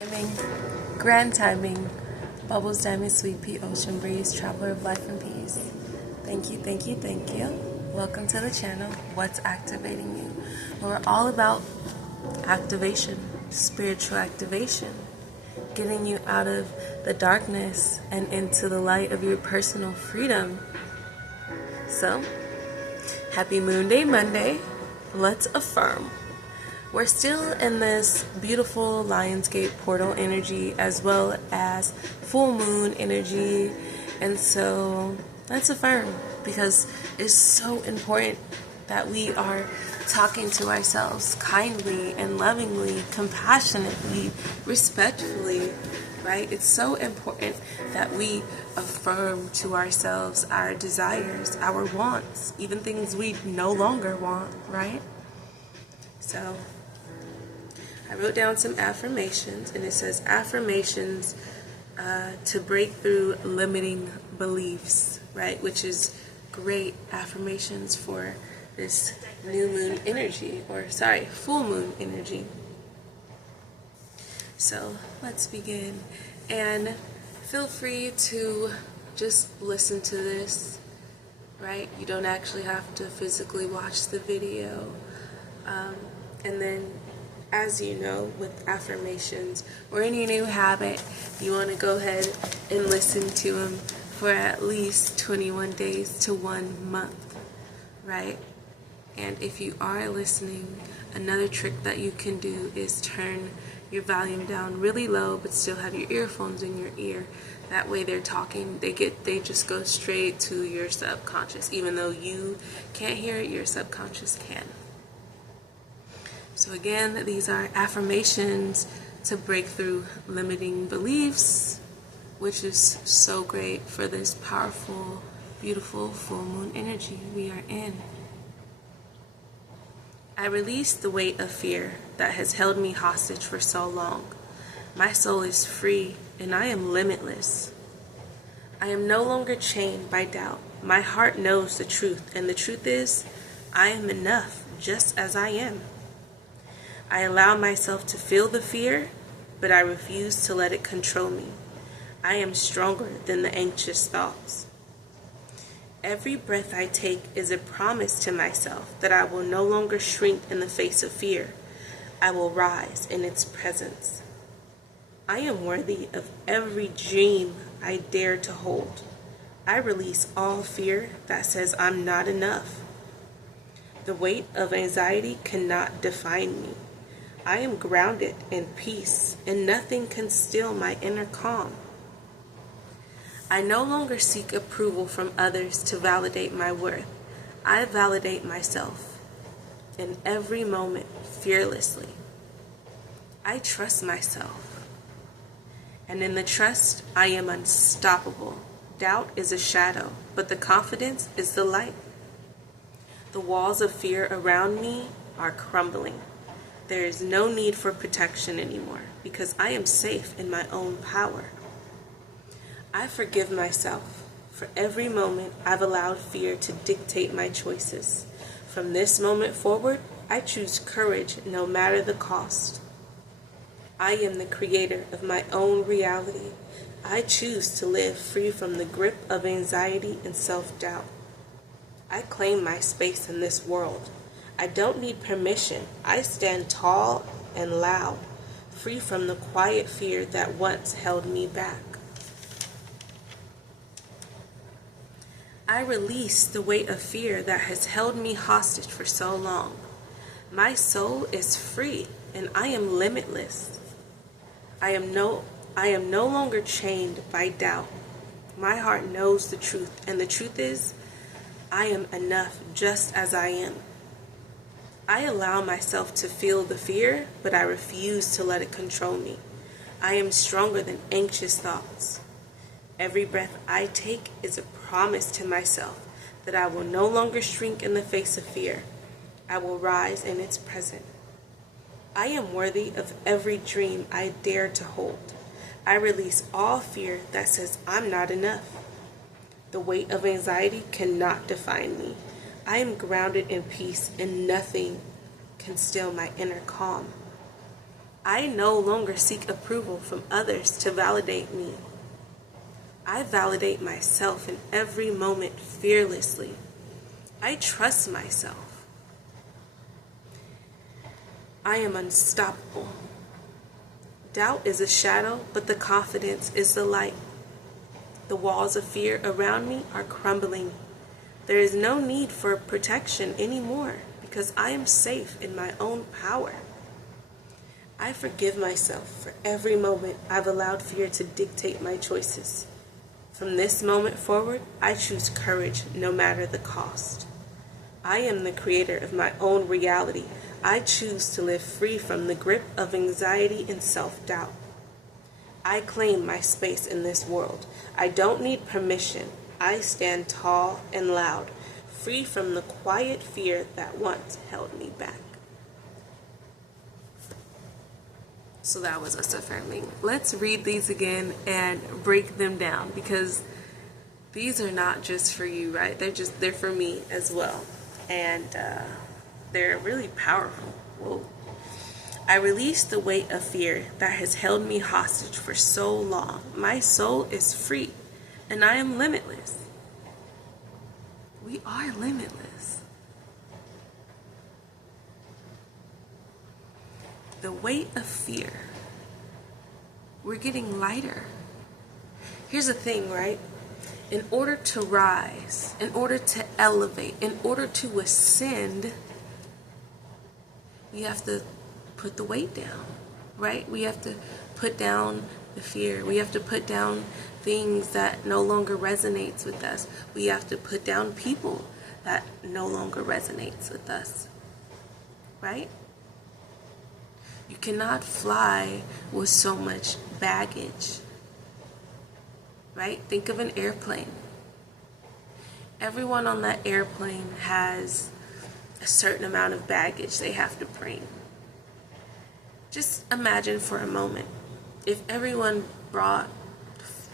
Timing, grand timing, bubbles, diamond, sweet pea, ocean breeze, traveler of life and peace. Thank you, thank you, thank you. Welcome to the channel, What's Activating You? We're all about activation, spiritual activation, getting you out of the darkness and into the light of your personal freedom. So, happy Moon Day Monday. Let's affirm. We're still in this beautiful Lionsgate portal energy as well as full moon energy, and so let's affirm, because it's so important that we are talking to ourselves kindly and lovingly, compassionately, respectfully, right? It's so important that we affirm to ourselves our desires, our wants, even things we no longer want, right? So I wrote down some affirmations, and it says affirmations to break through limiting beliefs, right? Which is great affirmations for this new moon energy, full moon energy. So let's begin, and feel free to just listen to this, right? You don't actually have to physically watch the video, and then, as you know, with affirmations or any new habit, you want to go ahead and listen to them for at least 21 days to 1 month, right? And if you are listening, another trick that you can do is turn your volume down really low, but still have your earphones in your ear. That way they're talking, they just go straight to your subconscious. Even though you can't hear it, your subconscious can. So again, these are affirmations to break through limiting beliefs, which is so great for this powerful, beautiful full moon energy we are in. I release the weight of fear that has held me hostage for so long. My soul is free and I am limitless. I am no longer chained by doubt. My heart knows the truth, and the truth is, I am enough just as I am. I allow myself to feel the fear, but I refuse to let it control me. I am stronger than the anxious thoughts. Every breath I take is a promise to myself that I will no longer shrink in the face of fear. I will rise in its presence. I am worthy of every dream I dare to hold. I release all fear that says I'm not enough. The weight of anxiety cannot define me. I am grounded in peace, and nothing can steal my inner calm. I no longer seek approval from others to validate my worth. I validate myself in every moment fearlessly. I trust myself, and in the trust, I am unstoppable. Doubt is a shadow, but the confidence is the light. The walls of fear around me are crumbling. There is no need for protection anymore, because I am safe in my own power. I forgive myself for every moment I've allowed fear to dictate my choices. From this moment forward, I choose courage no matter the cost. I am the creator of my own reality. I choose to live free from the grip of anxiety and self-doubt. I claim my space in this world. I don't need permission. I stand tall and loud, free from the quiet fear that once held me back. I release the weight of fear that has held me hostage for so long. My soul is free and I am limitless. I am no longer chained by doubt. My heart knows the truth, and the truth is, I am enough just as I am. I allow myself to feel the fear, but I refuse to let it control me. I am stronger than anxious thoughts. Every breath I take is a promise to myself that I will no longer shrink in the face of fear. I will rise in its presence. I am worthy of every dream I dare to hold. I release all fear that says I'm not enough. The weight of anxiety cannot define me. I am grounded in peace, and nothing can steal my inner calm. I no longer seek approval from others to validate me. I validate myself in every moment fearlessly. I trust myself. I am unstoppable. Doubt is a shadow, but the confidence is the light. The walls of fear around me are crumbling. There is no need for protection anymore because I am safe in my own power. I forgive myself for every moment I've allowed fear to dictate my choices. From this moment forward, I choose courage no matter the cost. I am the creator of my own reality. I choose to live free from the grip of anxiety and self-doubt. I claim my space in this world. I don't need permission. I stand tall and loud, free from the quiet fear that once held me back. So that was us affirming. Let's read these again and break them down, because these are not just for you, right? They're for me as well. And they're really powerful. Whoa. I release the weight of fear that has held me hostage for so long. My soul is free, and I am limitless. We are limitless. The weight of fear. We're getting lighter. Here's the thing, right? In order to rise, in order to elevate, in order to ascend, we have to put the weight down, right? We have to put down the fear. We have to put down things that no longer resonates with us. We have to put down people that no longer resonates with us, right? You cannot fly with so much baggage, right? Think of an airplane. Everyone on that airplane has a certain amount of baggage they have to bring. Just imagine for a moment, if everyone brought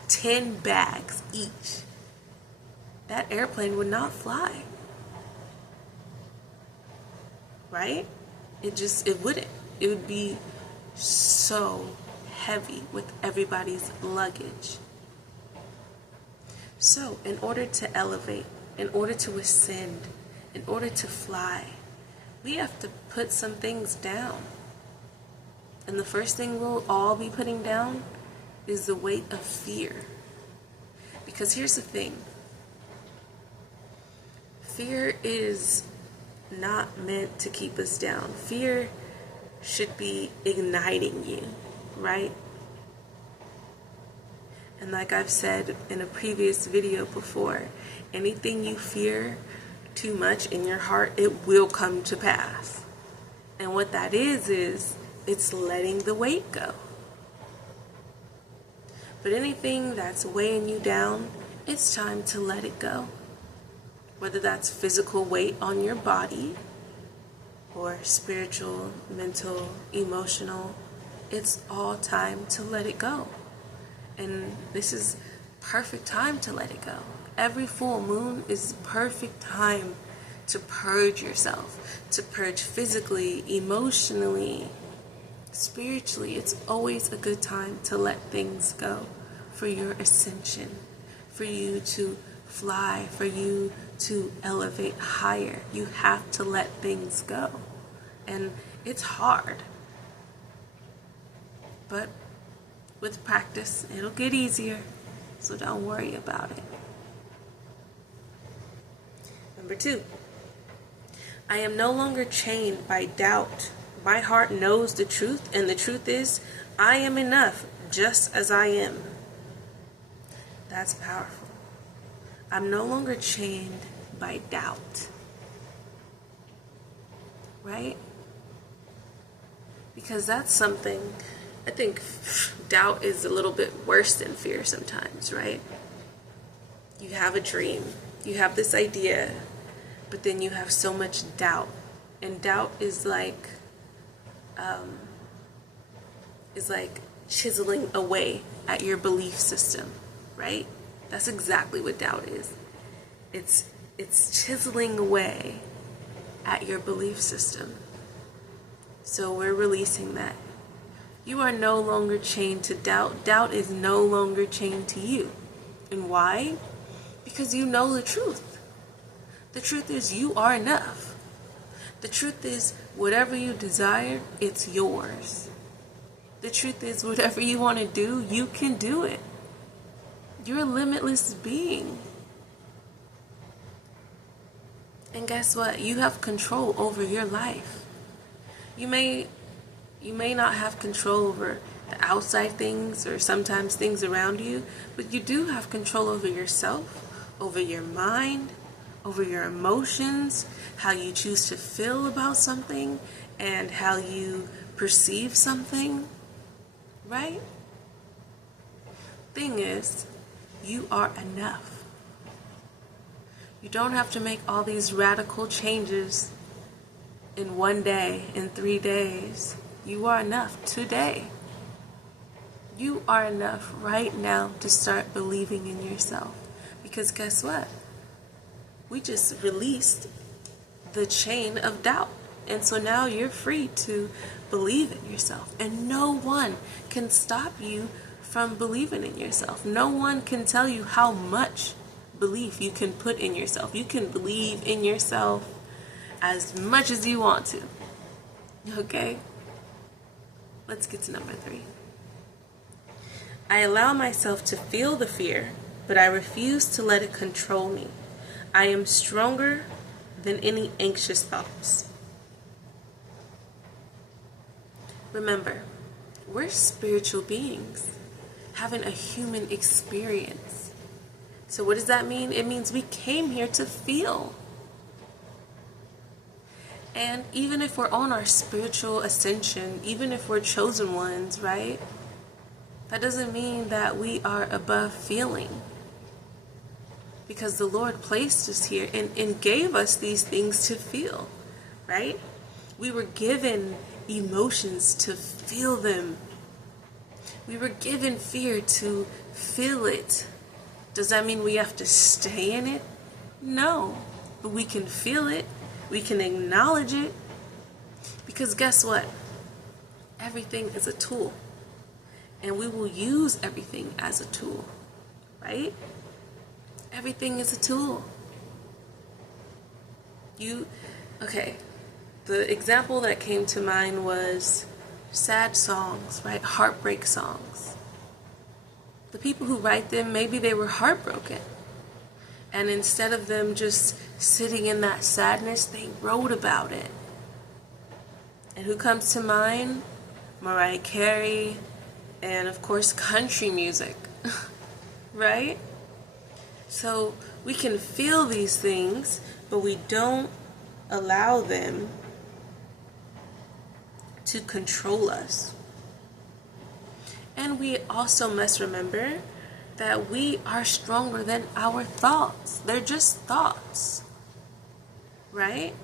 10 bags each, that airplane would not fly, right? It wouldn't. It would be so heavy with everybody's luggage. So, in order to elevate, in order to ascend, in order to fly, we have to put some things down. And the first thing we'll all be putting down is the weight of fear. Because here's the thing. Fear is not meant to keep us down. Fear should be igniting you, right? And like I've said in a previous video before, anything you fear too much in your heart, it will come to pass. And what that is it's letting the weight go. But anything that's weighing you down, it's time to let it go. Whether that's physical weight on your body, or spiritual, mental, emotional, it's all time to let it go. And this is perfect time to let it go. Every full moon is perfect time to purge yourself, to purge physically, emotionally, spiritually. It's always a good time to let things go for your ascension, for you to fly, for you to elevate higher. You have to let things go. And it's hard. But with practice, it'll get easier. So don't worry about it. Number 2, I am no longer chained by doubt. My heart knows the truth, and the truth is, I am enough just as I am. That's powerful. I'm no longer chained by doubt. Right? Because that's something, I think doubt is a little bit worse than fear sometimes, right? You have a dream, you have this idea, but then you have so much doubt. And doubt is like chiseling away at your belief system, right? That's exactly what doubt is. It's chiseling away at your belief system. So we're releasing that. You are no longer chained to doubt. Doubt is no longer chained to you. And why? Because you know the truth. The truth is you are enough. The truth is whatever you desire, it's yours. The truth is whatever you want to do, you can do it. You're a limitless being. And guess what? You have control over your life. You may not have control over the outside things or sometimes things around you, but you do have control over yourself, over your mind, over your emotions, how you choose to feel about something, and how you perceive something, right? Thing is, you are enough. You don't have to make all these radical changes in one day, in 3 days. You are enough today. You are enough right now to start believing in yourself. Because guess what? We just released the chain of doubt. And so now you're free to believe in yourself. And no one can stop you from believing in yourself. No one can tell you how much belief you can put in yourself. You can believe in yourself as much as you want to. Okay? Let's get to number 3. I allow myself to feel the fear, but I refuse to let it control me. I am stronger than any anxious thoughts. Remember, we're spiritual beings having a human experience. So what does that mean? It means we came here to feel. And even if we're on our spiritual ascension, even if we're chosen ones, right? That doesn't mean that we are above feeling. Because the Lord placed us here and gave us these things to feel, right? We were given emotions to feel them. We were given fear to feel it. Does that mean we have to stay in it? No, but we can feel it. We can acknowledge it. Because guess what? Everything is a tool. And we will use everything as a tool, right? Everything is a tool. Okay, the example that came to mind was sad songs, right? Heartbreak songs. The people who write them, maybe they were heartbroken. And instead of them just sitting in that sadness, they wrote about it. And who comes to mind? Mariah Carey, and of course country music, right? So we can feel these things, but we don't allow them to control us. And we also must remember that we are stronger than our thoughts. They're just thoughts, right?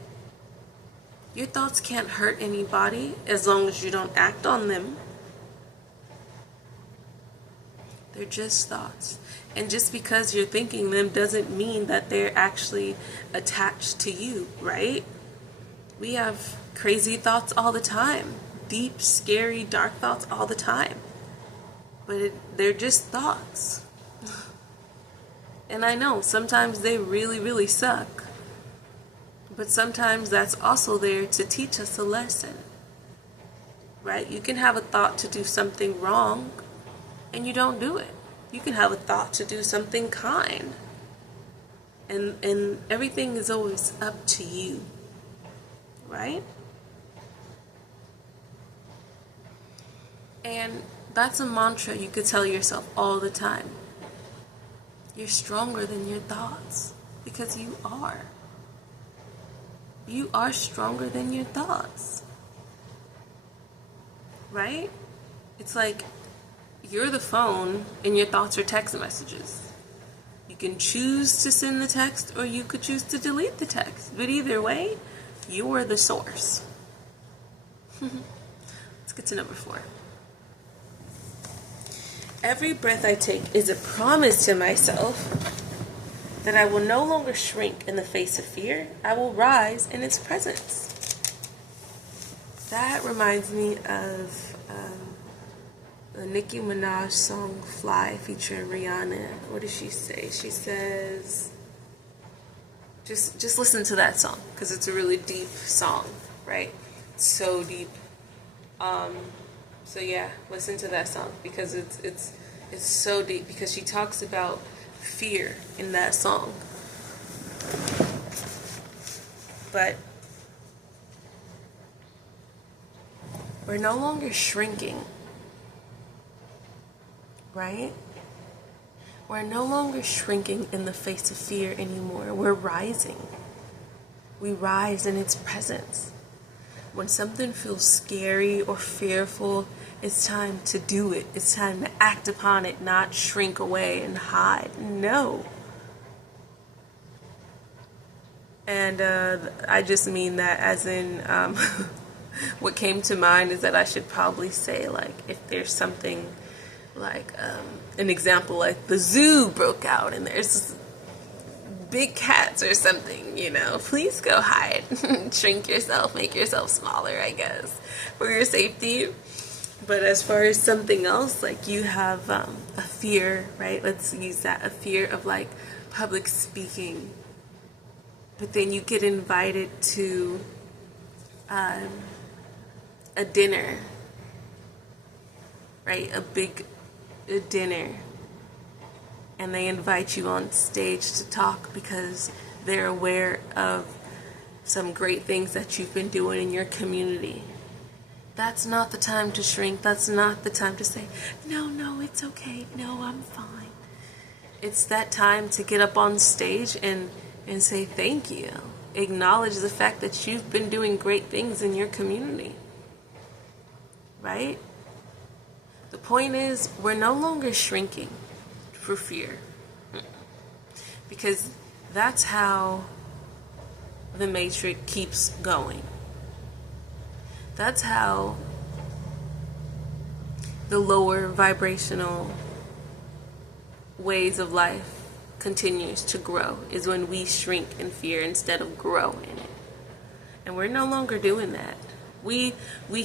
Your thoughts can't hurt anybody as long as you don't act on them. They're just thoughts. And just because you're thinking them doesn't mean that they're actually attached to you, right? We have crazy thoughts all the time. Deep, scary, dark thoughts all the time. But they're just thoughts. And I know sometimes they really, really suck. But sometimes that's also there to teach us a lesson. Right? You can have a thought to do something wrong and you don't do it. You can have a thought to do something kind. And everything is always up to you. Right? And that's a mantra you could tell yourself all the time. You're stronger than your thoughts. Because you are. You are stronger than your thoughts. Right? It's like you're the phone and your thoughts are text messages. You can choose to send the text or you could choose to delete the text. But either way, you're the source. Let's get to number 4. Every breath I take is a promise to myself that I will no longer shrink in the face of fear. I will rise in its presence. That reminds me of The Nicki Minaj song Fly featuring Rihanna. What does she say? She says, just listen to that song because it's a really deep song, right? It's so deep. So yeah, listen to that song because it's so deep because she talks about fear in that song. But we're no longer shrinking, right? We're no longer shrinking in the face of fear anymore. We're rising. We rise in its presence. When something feels scary or fearful, it's time to do it. It's time to act upon it, not shrink away and hide. No. And I just mean that as in, what came to mind is that I should probably say, like, if there's something like, an example, like the zoo broke out and there's big cats or something, you know, please go hide. Shrink yourself, make yourself smaller, I guess, for your safety. But as far as something else, like you have a fear, right? Let's use that, a fear of like public speaking. But then you get invited to a dinner, right? A big dinner. And they invite you on stage to talk because they're aware of some great things that you've been doing in your community. That's not the time to shrink. That's not the time to say, no, it's okay. No, I'm fine. It's that time to get up on stage and say thank you. Acknowledge the fact that you've been doing great things in your community. Right? The point is, we're no longer shrinking for fear. Because that's how the matrix keeps going. That's how the lower vibrational ways of life continues to grow, is when we shrink in fear instead of grow in it. And we're no longer doing that. We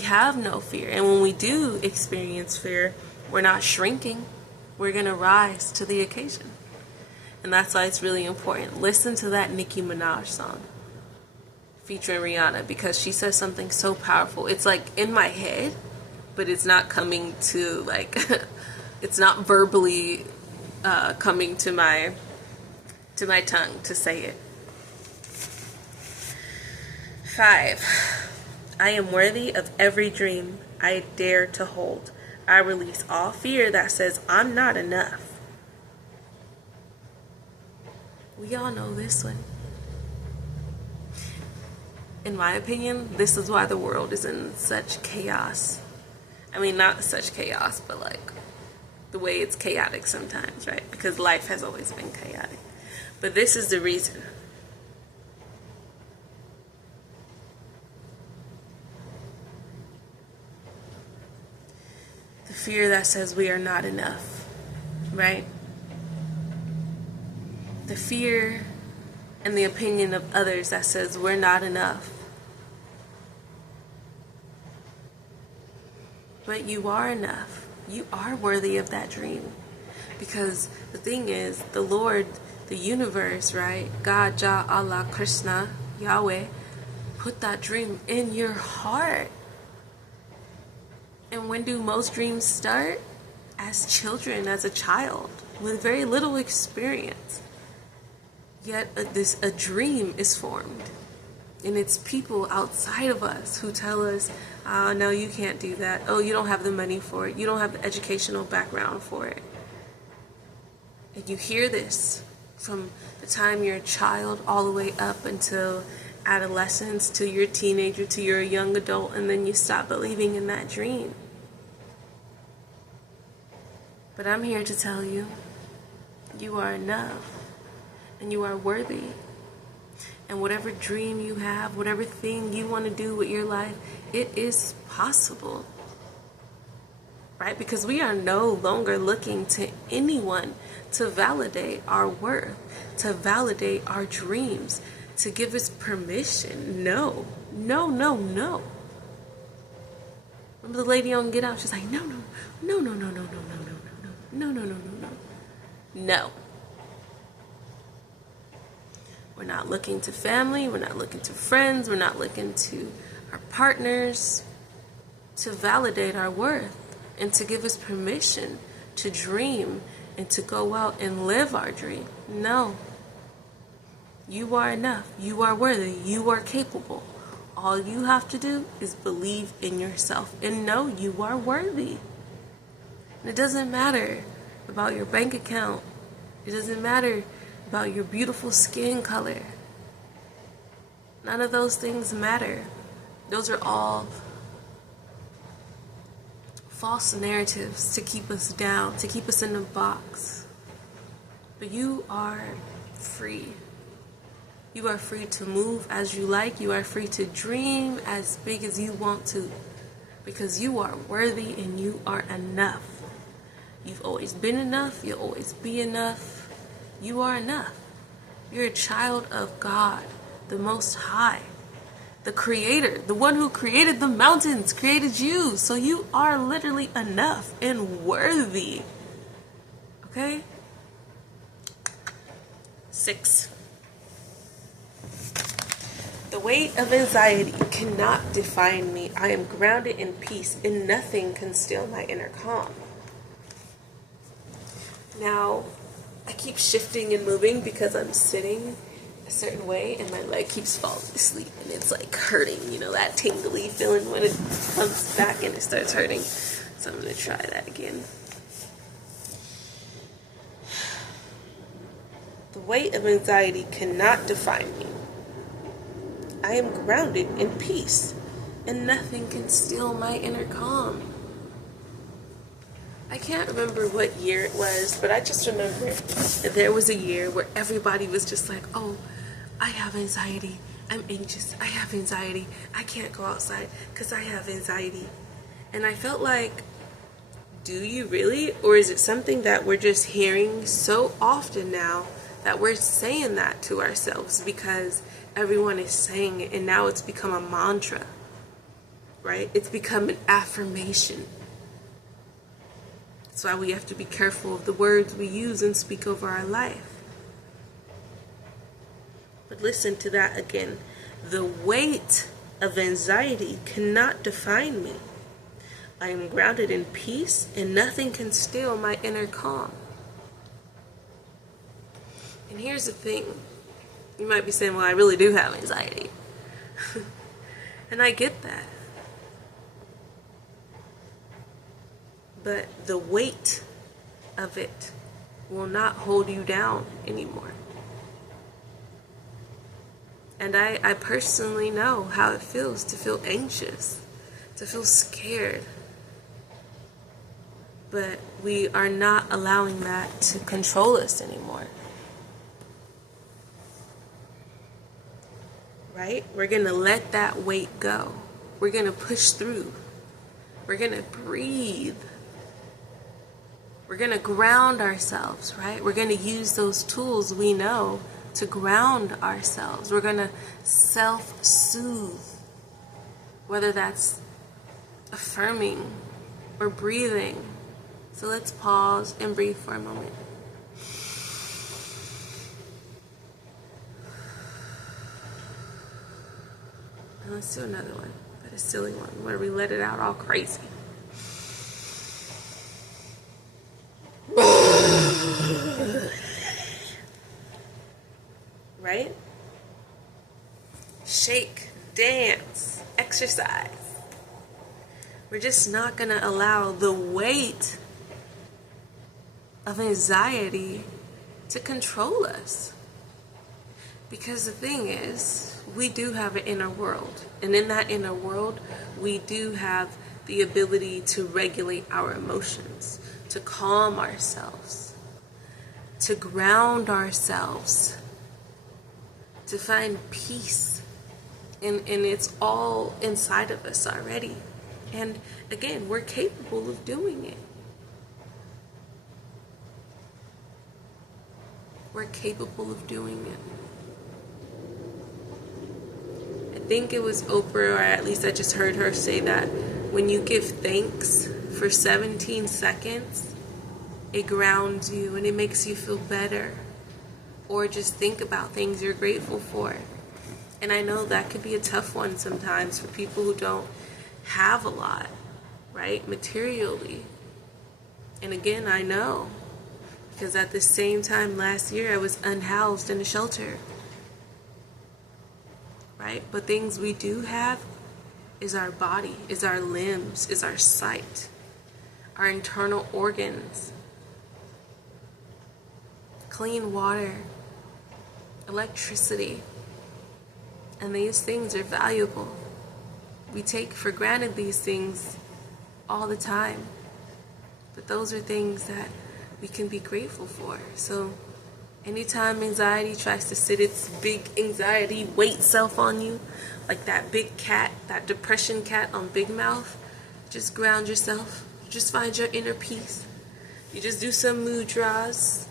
have no fear. And when we do experience fear, we're not shrinking. We're going to rise to the occasion. And that's why it's really important. Listen to that Nicki Minaj song featuring Rihanna, because she says something so powerful. It's like in my head, but it's not coming to like, it's not verbally coming to my tongue to say it. 5. I am worthy of every dream I dare to hold. I release all fear that says I'm not enough. We all know this one. In my opinion, this is why the world is in such chaos. I mean, not such chaos, but like the way it's chaotic sometimes, right? Because life has always been chaotic. But this is the reason. The fear that says we are not enough, right? The fear and the opinion of others that says we're not enough. But you are enough. You are worthy of that dream. Because the thing is, the Lord, the universe, right? God, Jah, Allah, Krishna, Yahweh, put that dream in your heart. And when do most dreams start? As children, as a child, with very little experience. Yet a dream is formed. And it's people outside of us who tell us, oh, no, you can't do that. Oh, you don't have the money for it. You don't have the educational background for it. And you hear this from the time you're a child all the way up until adolescence, to your teenager, to your young adult, and then you stop believing in that dream. But I'm here to tell you, you are enough. And you are worthy. And whatever dream you have, whatever thing you want to do with your life, it is possible. Right? Because we are no longer looking to anyone to validate our worth, to validate our dreams, to give us permission. No. Remember the lady on Get Out? She's like, no, no, no, no, no, no, no, no, no, no, no, no, no, no, no, no. No. We're not looking to family. We're not looking to friends. We're not looking to our partners to validate our worth and to give us permission to dream and to go out and live our dream. No. You are enough. You are worthy. You are capable. All you have to do is believe in yourself and know you are worthy. And it doesn't matter about your bank account. It doesn't matter about your beautiful skin color. None of those things matter. Those are all false narratives to keep us down, to keep us in a box. But you are free. You are free to move as you like. You are free to dream as big as you want to, because you are worthy and you are enough. You've always been enough. You'll always be enough. You are enough. You're a child of God, the Most High, the Creator, the one who created the mountains, created you. So you are literally enough and worthy. Okay? 6. The weight of anxiety cannot define me. I am grounded in peace, and nothing can steal my inner calm. Now, I keep shifting and moving because I'm sitting a certain way and my leg keeps falling asleep and it's like hurting, you know, that tingly feeling when it comes back and it starts hurting. So I'm going to try that again. The weight of anxiety cannot define me. I am grounded in peace and nothing can steal my inner calm. I can't remember what year it was, but I just remember that there was a year where everybody was just like, oh, I have anxiety. I'm anxious. I have anxiety. I can't go outside because I have anxiety. And I felt like, do you really? Or is it something that we're just hearing so often now that we're saying that to ourselves because everyone is saying it and now it's become a mantra, right? It's become an affirmation. That's why we have to be careful of the words we use and speak over our life. But listen to that again. The weight of anxiety cannot define me. I am grounded in peace and nothing can steal my inner calm. And here's the thing. You might be saying, well, I really do have anxiety. And I get that. But the weight of it will not hold you down anymore. And I personally know how it feels to feel anxious, to feel scared. But we are not allowing that to control us anymore. Right? We're going to let that weight go. We're going to push through. We're going to breathe. We're going to ground ourselves, right? We're going to use those tools we know to ground ourselves. We're going to self-soothe, whether that's affirming or breathing. So let's pause and breathe for a moment. And let's do another one, but a silly one where we let it out all crazy. Right? Shake, dance, exercise. We're just not going to allow the weight of anxiety to control us. Because the thing is, we do have an inner world. And in that inner world, we do have the ability to regulate our emotions, to calm ourselves, to ground ourselves, to find peace. And it's all inside of us already. And again, we're capable of doing it. We're capable of doing it. think it was Oprah, or at least I just heard her say that when you give thanks for 17 seconds, it grounds you and it makes you feel better. Or just think about things you're grateful for. And I know that could be a tough one sometimes for people who don't have a lot, right, materially. And again, I know, because at the same time last year I was unhoused in a shelter, right? But things we do have is our body, is our limbs, is our sight, our internal organs, clean water, electricity. And these things are valuable. We take for granted these things all the time. But those are things that we can be grateful for. So anytime anxiety tries to sit its big anxiety weight self on you, like that big cat, that depression cat on Big Mouth, just ground yourself. Just find your inner peace. You just do some mudras.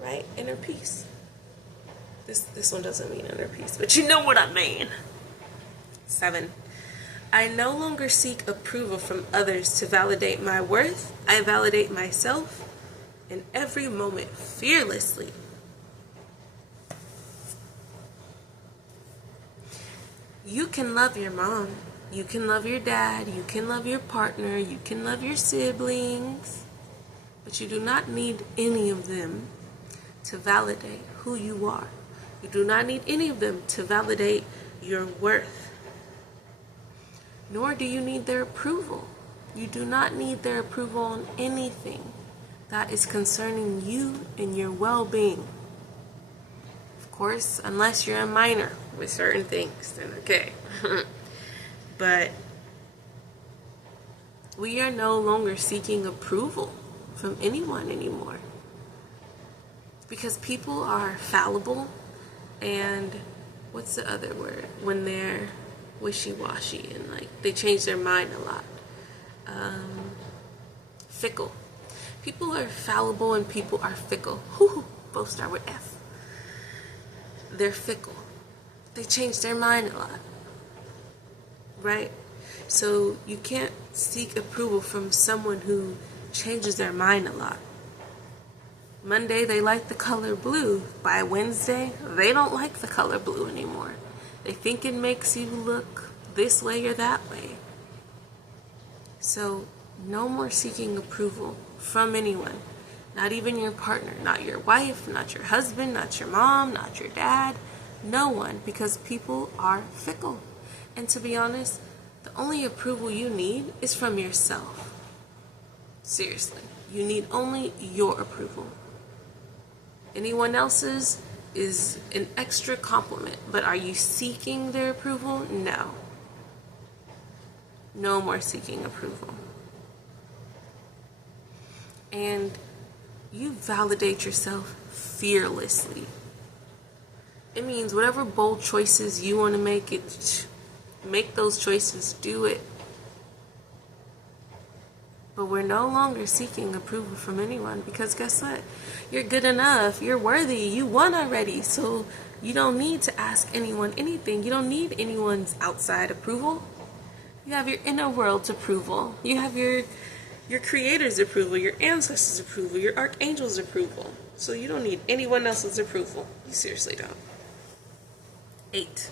Right? Inner peace. This one doesn't mean inner peace, but you know what I mean. 7. I no longer seek approval from others to validate my worth. I validate myself in every moment fearlessly. You can love your mom. You can love your dad. You can love your partner. You can love your siblings. But you do not need any of them to validate who you are. You do not need any of them to validate your worth. Nor do you need their approval. You do not need their approval on anything that is concerning you and your well-being. Of course, unless you're a minor with certain things, then okay. But we are no longer seeking approval from anyone anymore. Because people are fallible, and what's the other word? When they're wishy-washy and like they change their mind a lot. Fickle. People are fallible and people are fickle. Both start with F. They're fickle. They change their mind a lot. Right? So you can't seek approval from someone who changes their mind a lot. Monday, they like the color blue. By Wednesday, they don't like the color blue anymore. They think it makes you look this way or that way. So, no more seeking approval from anyone. Not even your partner, not your wife, not your husband, not your mom, not your dad. No one, because people are fickle. And to be honest, the only approval you need is from yourself. Seriously, you need only your approval. Anyone else's is an extra compliment, but are you seeking their approval? No. No more seeking approval. And you validate yourself fearlessly. It means whatever bold choices you want to make those choices, do it. But we're no longer seeking approval from anyone, because guess what? You're good enough. You're worthy. You won already. So you don't need to ask anyone anything. You don't need anyone's outside approval. You have your inner world's approval. You have your creator's approval, your ancestors' approval, your archangel's approval. So you don't need anyone else's approval. You seriously don't. 8.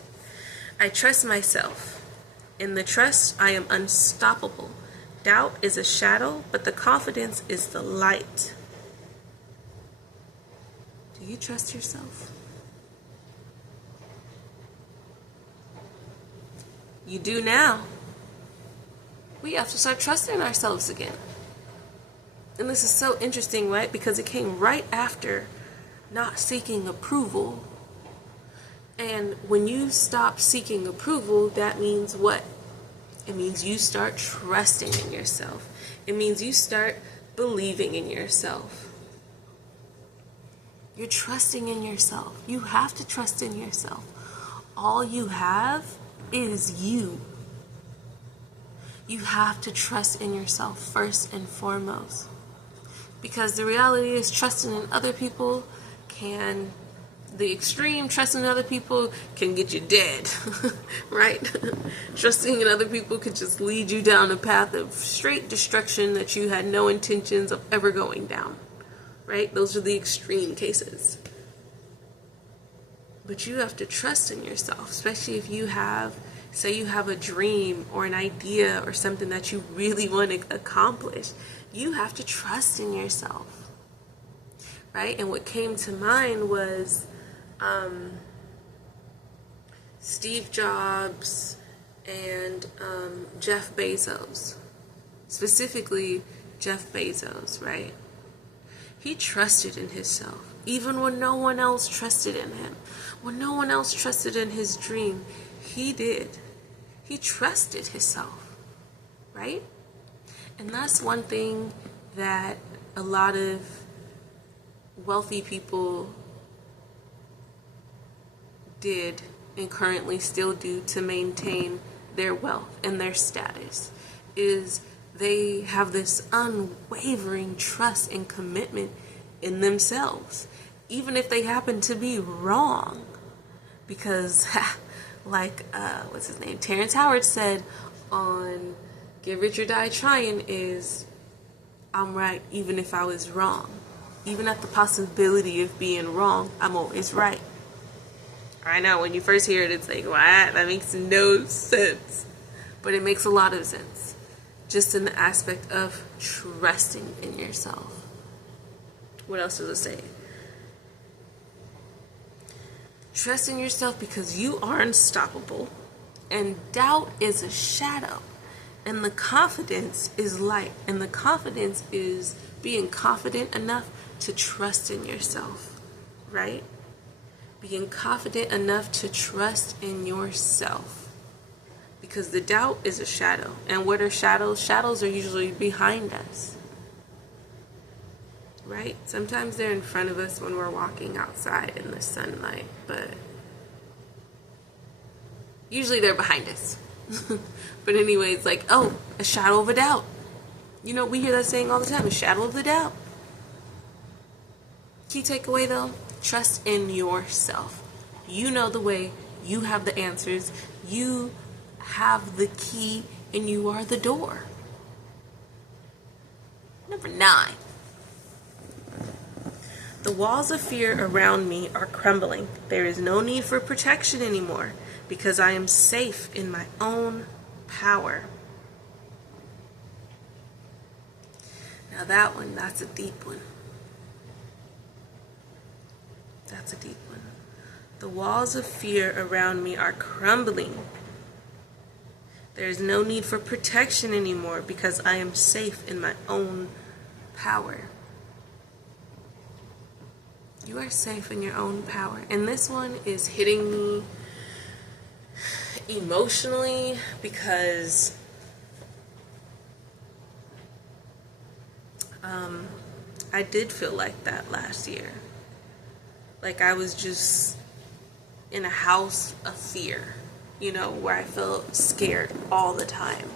I trust myself. In the trust, I am unstoppable. Doubt is a shadow, but the confidence is the light. Do you trust yourself? You do now. We have to start trusting ourselves again. And this is so interesting, right? Because it came right after not seeking approval. And when you stop seeking approval, that means what? It means you start trusting in yourself. It means you start believing in yourself. You're trusting in yourself. You have to trust in yourself. All you have is you. You have to trust in yourself first and foremost. Because the reality is, trusting in other people the extreme trusting in other people can get you dead, right? Trusting in other people could just lead you down a path of straight destruction that you had no intentions of ever going down, right? Those are the extreme cases. But you have to trust in yourself, especially if you say you have a dream or an idea or something that you really want to accomplish. You have to trust in yourself, right? And what came to mind was Steve Jobs and Jeff Bezos. Specifically, Jeff Bezos, right? He trusted in himself, even when no one else trusted in him. When no one else trusted in his dream, he did. He trusted himself, right? And that's one thing that a lot of wealthy people did and currently still do to maintain their wealth and their status, is they have this unwavering trust and commitment in themselves, even if they happen to be wrong. Because what's his name, Terrence Howard said on Get Rich or Die Trying, is I'm right even if I was wrong. Even at the possibility of being wrong, I'm always right. I know, when you first hear it, it's like, what? That makes no sense. But it makes a lot of sense. Just in the aspect of trusting in yourself. What else does it say? Trust in yourself because you are unstoppable. And doubt is a shadow. And the confidence is light. And the confidence is being confident enough to trust in yourself. Right? Being confident enough to trust in yourself. Because the doubt is a shadow. And what are shadows? Shadows are usually behind us. Right? Sometimes they're in front of us when we're walking outside in the sunlight. But usually they're behind us. But anyway, it's like, oh, a shadow of a doubt. You know, we hear that saying all the time, a shadow of the doubt. Key takeaway though, trust in yourself. You know the way, you have the answers, you have the key, and you are the door. Number 9. The walls of fear around me are crumbling. There is no need for protection anymore because I am safe in my own power. Now that's a deep one. That's a deep one. The walls of fear around me are crumbling. There is no need for protection anymore because I am safe in my own power. You are safe in your own power. And this one is hitting me emotionally because I did feel like that last year. Like I was just in a house of fear, you know, where I felt scared all the time.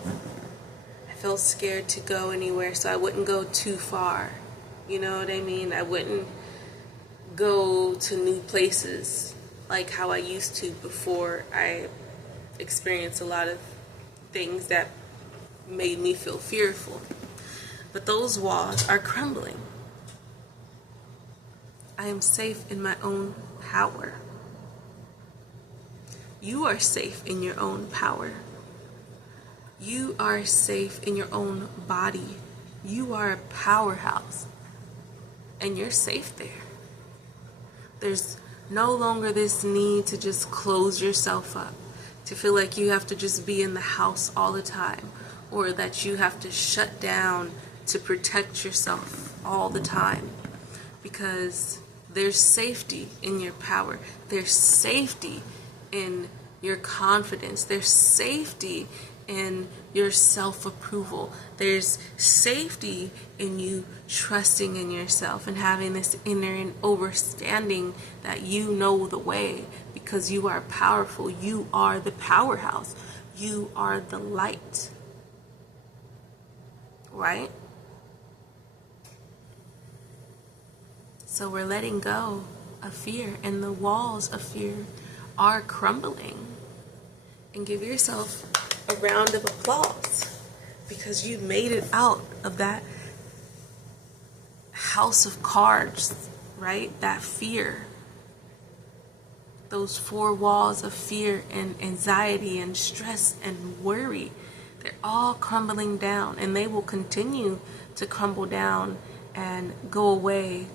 I felt scared to go anywhere, so I wouldn't go too far. You know what I mean? I wouldn't go to new places like how I used to before I experienced a lot of things that made me feel fearful. But those walls are crumbling. I am safe in my own power. You are safe in your own power. You are safe in your own body. You are a powerhouse. And you're safe there. There's no longer this need to just close yourself up, to feel like you have to just be in the house all the time, or that you have to shut down to protect yourself all the time. Because there's safety in your power. There's safety in your confidence. There's safety in your self-approval. There's safety in you trusting in yourself and having this inner understanding that you know the way because you are powerful. You are the powerhouse. You are the light. Right? So we're letting go of fear, and the walls of fear are crumbling. And give yourself a round of applause because you made it out of that house of cards, right? That fear. Those four walls of fear and anxiety and stress and worry, they're all crumbling down, and they will continue to crumble down and go away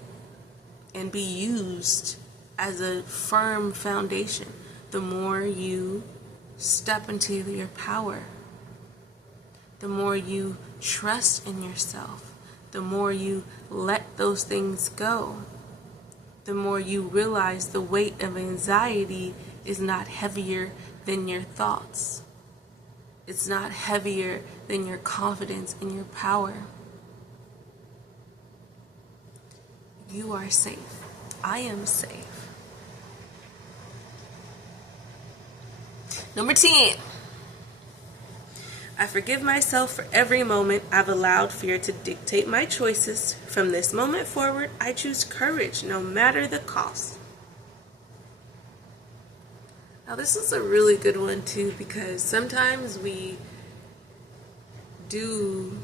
and be used as a firm foundation. The more you step into your power, the more you trust in yourself, the more you let those things go, the more you realize the weight of anxiety is not heavier than your thoughts. It's not heavier than your confidence and your power. You are safe. I am safe. Number 10. I forgive myself for every moment I've allowed fear to dictate my choices. From this moment forward, I choose courage no matter the cost. Now, this is a really good one too, because sometimes we do,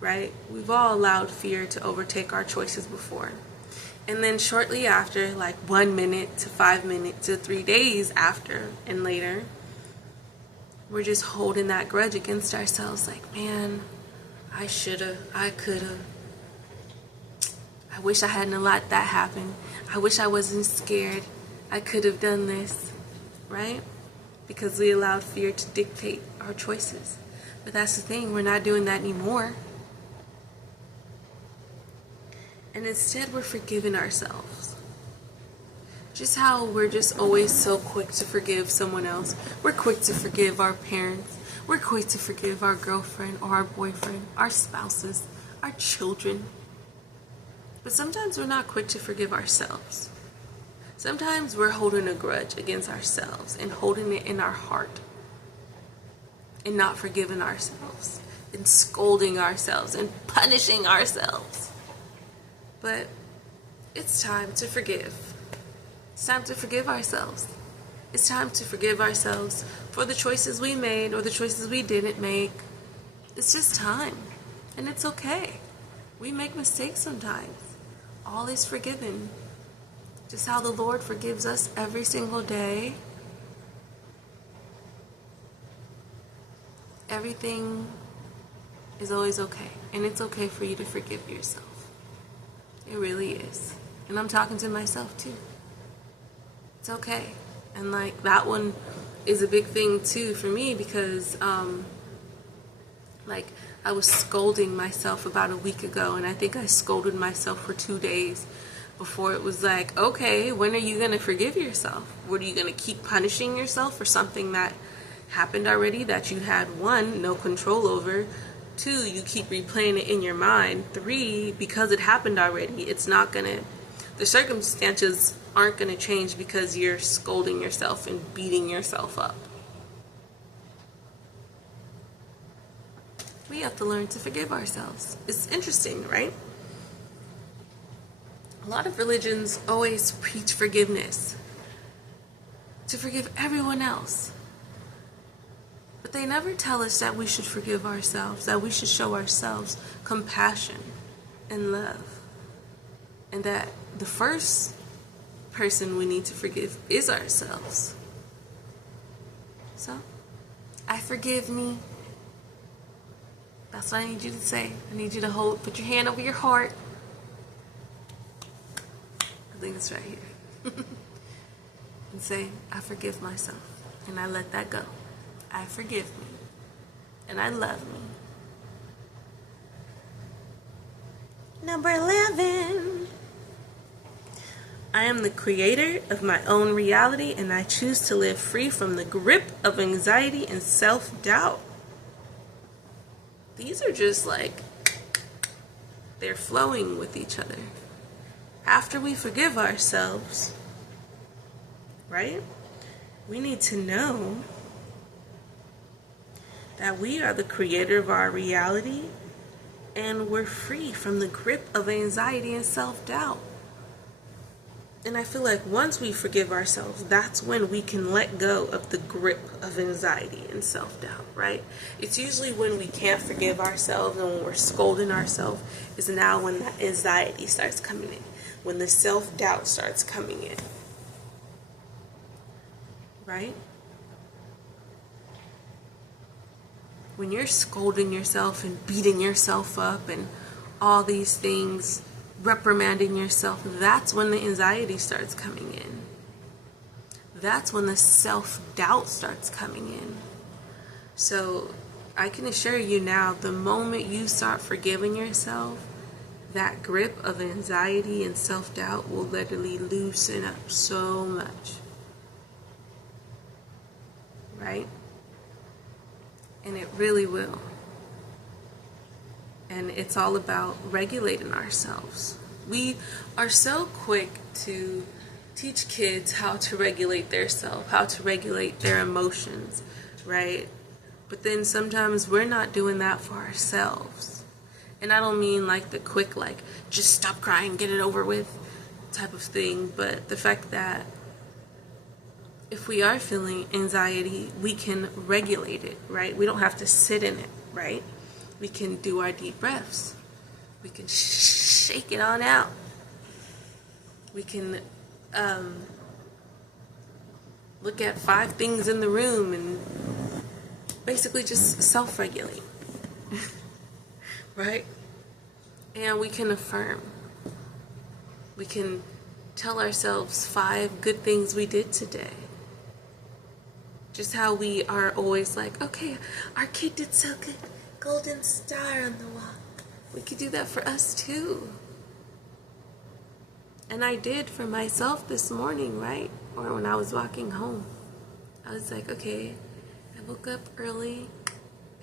right? We've all allowed fear to overtake our choices before. And then shortly after, like 1 minute to 5 minutes to 3 days after and later, we're just holding that grudge against ourselves, like, man, I shoulda, I coulda. I wish I hadn't let that happen. I wish I wasn't scared. I could have done this, right? Because we allowed fear to dictate our choices. But that's the thing, we're not doing that anymore. And instead, we're forgiving ourselves. Just how we're just always so quick to forgive someone else. We're quick to forgive our parents. We're quick to forgive our girlfriend or our boyfriend, our spouses, our children. But sometimes we're not quick to forgive ourselves. Sometimes we're holding a grudge against ourselves and holding it in our heart and not forgiving ourselves and scolding ourselves and punishing ourselves. But it's time to forgive. It's time to forgive ourselves. It's time to forgive ourselves for the choices we made or the choices we didn't make. It's just time. And it's okay. We make mistakes sometimes. All is forgiven. Just how the Lord forgives us every single day. Everything is always okay. And it's okay for you to forgive yourself. It really is. And I'm talking to myself too. It's okay. And like that one is a big thing too for me because like I was scolding myself about a week ago, and I think I scolded myself for 2 days before it was like, okay, when are you going to forgive yourself? What, are you going to keep punishing yourself for something that happened already that you had, 1, no control over, 2, you keep replaying it in your mind, 3, because it happened already, it's not going to, the circumstances aren't going to change because you're scolding yourself and beating yourself up. We have to learn to forgive ourselves. It's interesting, right? A lot of religions always preach forgiveness, to forgive everyone else. But they never tell us that we should forgive ourselves, that we should show ourselves compassion and love. And that the first person we need to forgive is ourselves. So, I forgive me. That's what I need you to say. I need you to put your hand over your heart. I think it's right here. And say, I forgive myself. And I let that go. I forgive me. And I love me. Number 11. I am the creator of my own reality, and I choose to live free from the grip of anxiety and self-doubt. These are just like, they're flowing with each other. After we forgive ourselves, right? We need to know that we are the creator of our reality and we're free from the grip of anxiety and self-doubt. And I feel like once we forgive ourselves, that's when we can let go of the grip of anxiety and self-doubt, right? It's usually when we can't forgive ourselves and when we're scolding ourselves is now when that anxiety starts coming in, when the self-doubt starts coming in, right? When you're scolding yourself and beating yourself up and all these things, reprimanding yourself, that's when the anxiety starts coming in. That's when the self-doubt starts coming in. So I can assure you now, the moment you start forgiving yourself, that grip of anxiety and self-doubt will literally loosen up so much. Right? And it really will. And it's all about regulating ourselves. We are so quick to teach kids how to regulate their self, how to regulate their emotions, right? But then sometimes we're not doing that for ourselves. And I don't mean like the quick, like, just stop crying, get it over with type of thing. But the fact that if we are feeling anxiety, we can regulate it, right? We don't have to sit in it, right? We can do our deep breaths. We can shake it on out. We can look at 5 things in the room and basically just self-regulate, right? And we can affirm. We can tell ourselves 5 good things we did today. Just how we are always like, okay, our kid did so good. Golden star on the wall. We could do that for us too. And I did for myself this morning, right? Or when I was walking home. I was like, okay, I woke up early,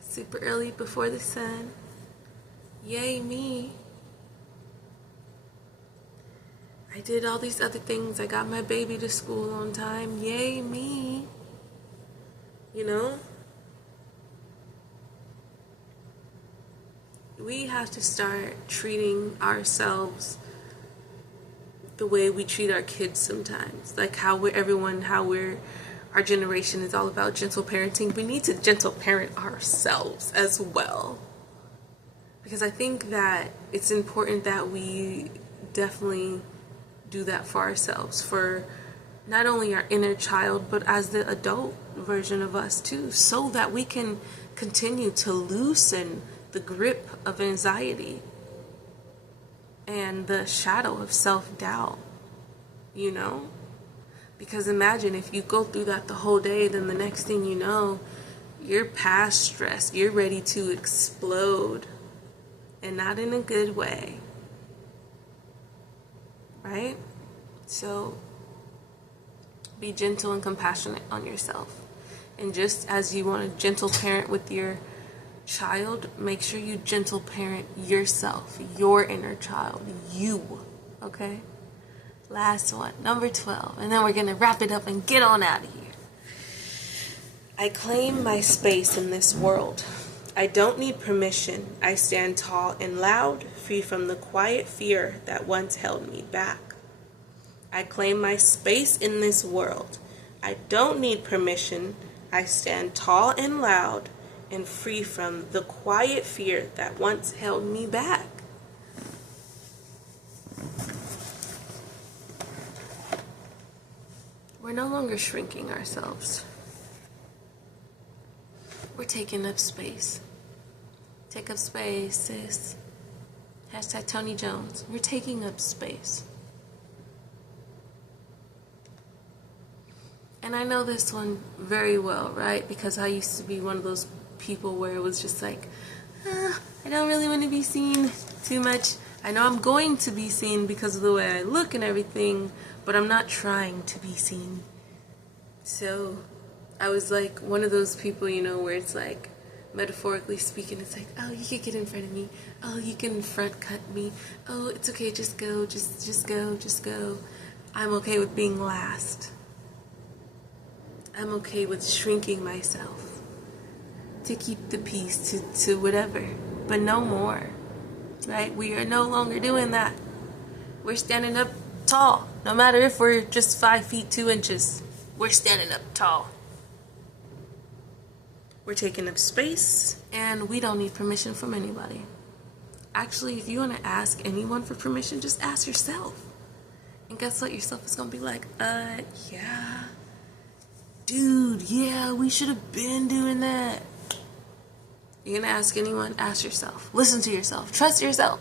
super early before the sun. Yay me. I did all these other things. I got my baby to school on time. Yay me. You know? We have to start treating ourselves the way we treat our kids sometimes. Like how our generation is all about gentle parenting. We need to gentle parent ourselves as well. Because I think that it's important that we definitely do that for ourselves, for not only our inner child, but as the adult version of us too, so that we can continue to loosen the grip of anxiety and the shadow of self-doubt, you know? Because imagine if you go through that the whole day, then the next thing you know, you're past stress, you're ready to explode, and not in a good way, right? So be gentle and compassionate on yourself. And just as you want to gentle parent with your child, make sure you gentle parent yourself, your inner child, you, okay? Last one, number 12, and then we're going to wrap it up and get on out of here. I claim my space in this world. I don't need permission. I stand tall and loud, free from the quiet fear that once held me back. I claim my space in this world. I don't need permission. I stand tall and loud and free from the quiet fear that once held me back. We're no longer shrinking ourselves. We're taking up space. Take up space, sis. Hashtag Tony Jones. We're taking up space. And I know this one very well, right? Because I used to be one of those people where it was just like, I don't really want to be seen too much. I know I'm going to be seen because of the way I look and everything, but I'm not trying to be seen. So I was like one of those people, you know, where it's like, metaphorically speaking, it's like, oh, you can get in front of me. Oh, you can front cut me. Oh, it's okay, just go, just go. I'm okay with being last. I'm okay with shrinking myself to keep the peace, to whatever, but no more, right? We are no longer doing that. We're standing up tall. No matter if we're just 5 feet 2 inches, we're standing up tall. We're taking up space, and we don't need permission from anybody. Actually, if you want to ask anyone for permission, just ask yourself. And guess what? Yourself is going to be like, yeah. Dude, yeah, we should have been doing that. You're going to ask anyone? Ask yourself. Listen to yourself. Trust yourself.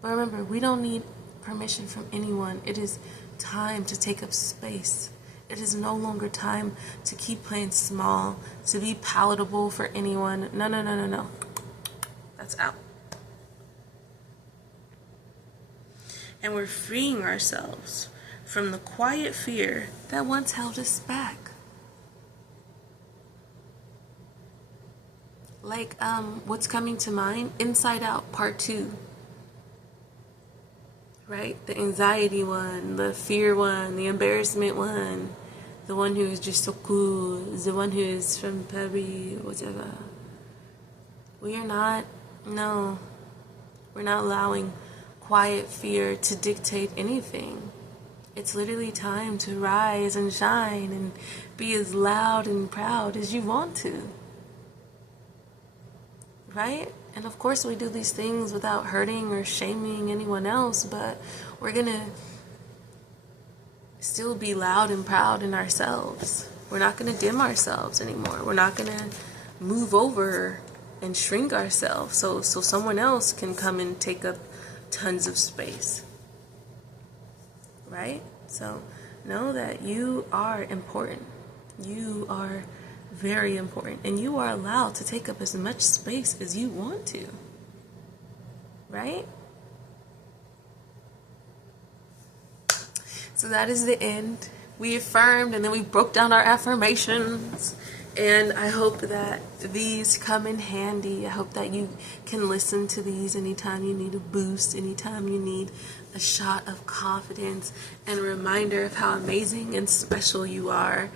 But remember, we don't need permission from anyone. It is time to take up space. It is no longer time to keep playing small, to be palatable for anyone. No. That's out. And we're freeing ourselves from the quiet fear that once held us back. Like, what's coming to mind? Inside Out Part 2. Right? The anxiety one, the fear one, the embarrassment one, the one who is just so cool, the one who is from Paris, whatever. We're not allowing quiet fear to dictate anything. It's literally time to rise and shine and be as loud and proud as you want to. Right? And of course we do these things without hurting or shaming anyone else, but we're gonna still be loud and proud in ourselves. We're not gonna dim ourselves anymore. We're not gonna move over and shrink ourselves so someone else can come and take up tons of space. Right? So know that you are important. You are very important, and you are allowed to take up as much space as you want to. Right? So that is the end. We affirmed, and then we broke down our affirmations, and I hope that these come in handy. I hope that you can listen to these anytime you need a boost, anytime you need a shot of confidence, and a reminder of how amazing and special you are,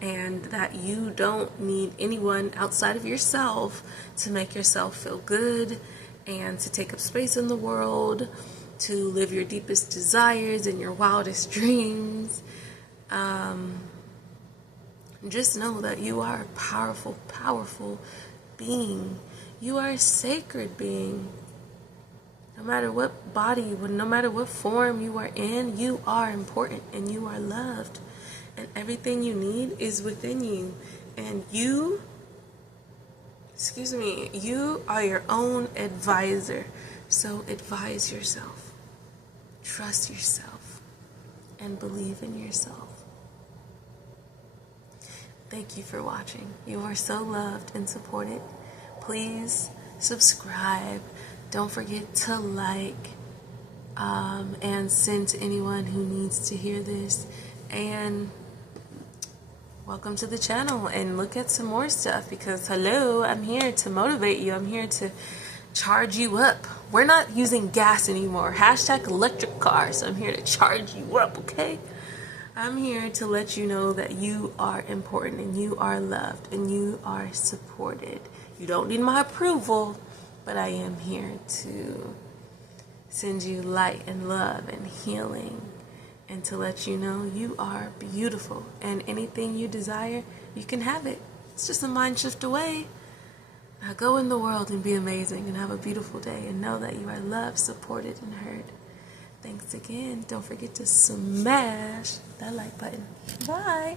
and that you don't need anyone outside of yourself to make yourself feel good and to take up space in the world, to live your deepest desires and your wildest dreams. Just know that you are a powerful, powerful being. You are a sacred being. No matter what body, no matter what form you are in, you are important and you are loved. And everything you need is within you. And you are your own advisor. So advise yourself. Trust yourself. And believe in yourself. Thank you for watching. You are so loved and supported. Please subscribe. Don't forget to like. And send to anyone who needs to hear this. And welcome to the channel, and look at some more stuff, because hello, I'm here to motivate you. I'm here to charge you up. We're not using gas anymore. Hashtag electric cars. I'm here to charge you up, okay? I'm here to let you know that you are important and you are loved and you are supported. You don't need my approval, but I am here to send you light and love and healing, and to let you know you are beautiful, and anything you desire, you can have it. It's just a mind shift away. Now go in the world and be amazing and have a beautiful day, and know that you are loved, supported, and heard. Thanks again. Don't forget to smash that like button. Bye.